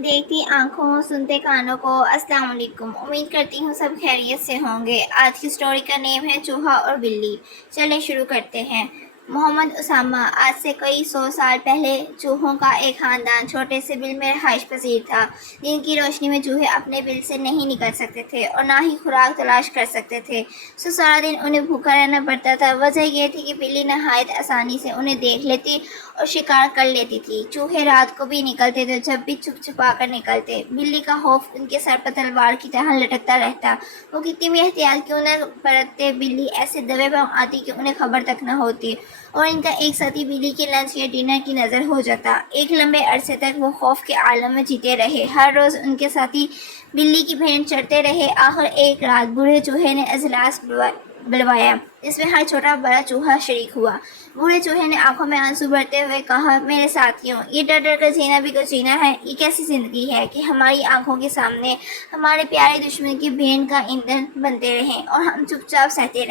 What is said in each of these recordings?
देखती आंखों सुनते कानों को अस्सलाम वालेकुम। उम्मीद करती हूँ सब खैरियत से होंगे। आज की स्टोरी का नेम है चूहा और बिल्ली। चले शुरू करते हैं। मोहम्मद उसामा। आज से कई 100 साल पहले चूहों का एक खानदान छोटे से बिल में रहाइश पजीर था। दिन की रोशनी में चूहे अपने बिल से नहीं निकल सकते थे और ना ही खुराक तलाश कर सकते थे। सो सारा दिन उन्हें भूखा रहना पड़ता था। वजह यह थी कि बिल्ली नहायत आसानी से उन्हें देख लेती और शिकार कर लेती थी। चूहे रात को भी निकलते थे, जब भी छुप छुपा कर निकलते। बिल्ली का खौफ उनके सर पर तलवार की तरह लटकता रहता। वो कितनी भी एहतियात क्यों न बरतते, बिल्ली ऐसे दबे पांव आती कि उन्हें खबर तक न होती और इनका एक साथी बिल्ली के लंच या डिनर की नज़र हो जाता। एक लंबे अरसे तक वो खौफ के आलम में जीते रहे। हर रोज़ उनके साथी बिल्ली की भेंट चढ़ते रहे। आखिर एक रात बूढ़े चूहे ने इजलास बुलवाया। इसमें हर छोटा बड़ा चूहा शरीक हुआ। बूढ़े चूहे ने आंखों में आंसू भरते हुए कहा, मेरे साथियों, ये डर डर कर जीना भी कुछ जीना है। ये कैसी जिंदगी है कि हमारी आंखों के सामने हमारे प्यारे दुश्मन की भेंट का ईंधन बनते रहें और हम चुपचाप सहते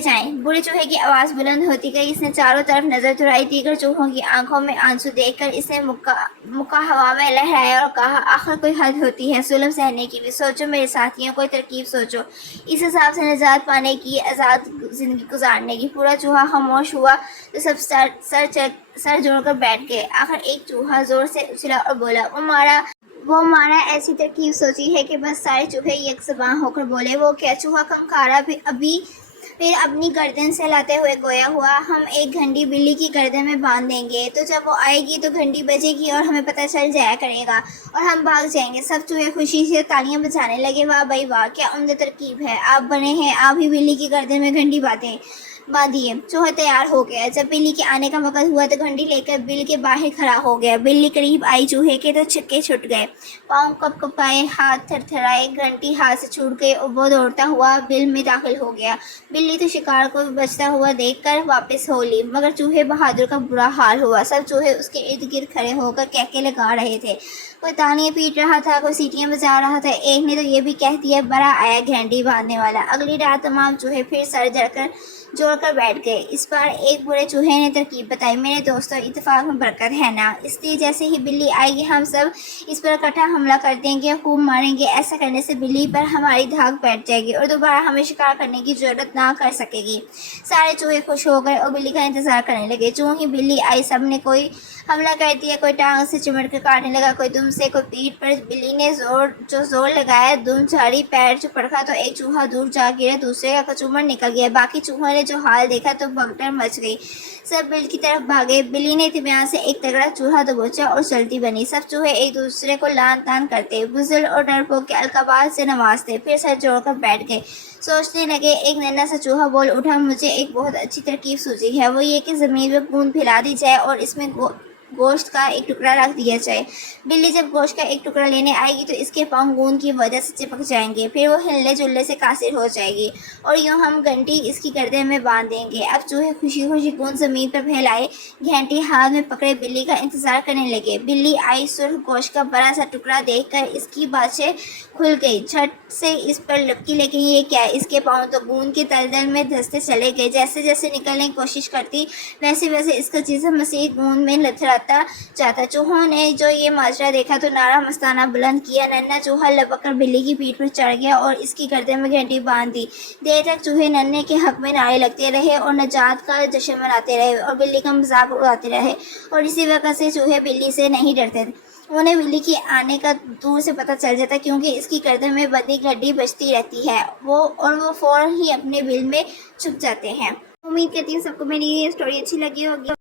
जाएं। बूढ़े चूहे की आवाज़ बुलंद होती गई। इसने चारों तरफ नजर दौड़ाई। दीगर चूहों की आंखों में आंसू देखकर इसने मुक्का हवा में लहराया और कहा, आखिर कोई हद होती है जुल्म सहने की भी। सोचो मेरे साथियों, कोई तरकीब सोचो इस हिसाब से निजात पाने की, आज़ाद जिंदगी गुजारने की। पूरा चूहा खामोश हुआ तो सब सर जोड़कर बैठ गए। आखिर एक चूहा जोर से उछला और बोला, वो मारा ऐसी तरकीब सोची है कि बस सारे चूहे यकसबां होकर बोले, वो क्या? चूहा खंखारा फिर अपनी गर्दन से लाते हुए गोया हुआ, हम एक घंटी बिल्ली की गर्दन में बांध देंगे, तो जब वो आएगी तो घंटी बजेगी और हमें पता चल जाया करेगा और हम भाग जाएंगे। सब चूहे खुशी से तालियां बजाने लगे। वाह भाई वाह, क्या उम्दा तरकीब है। आप बने हैं, आप ही बिल्ली की गर्दन में घंटी बांधिए। चूहा तैयार हो गया। जब बिल्ली के आने का वक्त हुआ तो घंटी लेकर बिल के बाहर खड़ा हो गया। बिल्ली करीब आई चूहे के तो छक्के छुट गए, पाँव कपकपाए, हाथ थरथराए, घंटी हाथ से छूट गई और वो दौड़ता हुआ बिल में दाखिल हो गया। बिल्ली तो शिकार को बचता हुआ देखकर वापस हो ली, मगर चूहे बहादुर का बुरा हाल हुआ। सब चूहे उसके इर्द गिर्द खड़े होकर कहके लगा रहे थे। कोई तालियां पीट रहा था, कोई सीटियां बजा रहा था। एक ने तो ये भी कह दिया, बड़ा आया घंटी बांधने वाला। अगली रात तमाम चूहे फिर सर जोड़कर बैठ गए। इस बार एक बूढ़े चूहे ने तरकीब बताई, मेरे दोस्तों, इत्तेफाक में बरकत है ना, इसलिए जैसे ही बिल्ली आएगी हम सब इस पर इकट्ठा हमला कर देंगे, खूब मारेंगे। ऐसा करने से बिल्ली पर हमारी धाक बैठ जाएगी और दोबारा हमें शिकार करने की जरूरत ना कर सकेगी। सारे चूहे खुश हो गए और बिल्ली का इंतजार करने लगे। जो ही बिल्ली आई, सब ने कोई हमला कर दिया। कोई टांग से चिमट कर काटने लगा, कोई दुम से, कोई पीठ पर। बिल्ली ने जोर लगाया, दुम झाड़ी, पैर जो पड़का तो एक चूहा दूर जा गिरा, दूसरे का कचूमर निकल गया। बाकी चूहों ने जो हाल देखा तो भगदड़ मच गई। सब बिल की तरफ भागे। बिल्ली ने इत्मीनान से एक तगड़ा चूहा दबोचा और चलती बनी। सब चूहे एक दूसरे को लान तान करते, बुज़दिल और डरपोक के अलकाबात से नवाजते, फिर सर जोड़कर बैठ गए। सोचने लगे। एक नन्हा सा चूहा बोल उठा, मुझे एक बहुत अच्छी तरकीब सूझी है। वो ये कि ज़मीन में बूंद फैला दी जाए और इसमें गोश्त का एक टुकड़ा रख दिया जाए। बिल्ली जब गोश्त का एक टुकड़ा लेने आएगी तो इसके पाँव गूंद की वजह से चिपक जाएंगे, फिर वो हिलने जुलने से कासिर हो जाएगी और यूँ हम घंटी इसकी गर्दन में बांध देंगे। अब चूहे खुशी खुशी गूंद ज़मीन पर फैलाए, घंटी हाथ में पकड़े बिल्ली का इंतजार करने लगे। बिल्ली आई, सुर्ख गोश्त का बड़ा सा टुकड़ा देखकर इसकी बाछें खुल गई, झट से इस पर लपकी, लेकिन ये क्या, इसके पाँव तो गूंद के दलदल में धंसते चले गए। जैसे जैसे निकलने की कोशिश करती वैसे वैसे इसका जिस्म मसीह गूंद में लथड़ाता जाता। चूहों ने जो ये माजरा देखा तो नारा मस्ताना बुलंद किया। नन्हा चूहा लपक कर बिल्ली की पीठ पर चढ़ गया और इसकी गर्दन में घंटी बांध दी। देर तक चूहे नन्हे के हक में नारे लगते रहे और नजात का जश्न मनाते रहे और बिल्ली का मजाक उड़ाते रहे। और इसी वजह से चूहे बिल्ली से नहीं डरते थे। उन्हें बिल्ली के आने का दूर से पता चल जाता, क्योंकि इसकी गर्दन में बंदी घंटी बजती रहती है। वो फौरन ही अपने बिल में छुप जाते हैं। उम्मीद करती हूँ सबको मेरी ये स्टोरी अच्छी लगी होगी।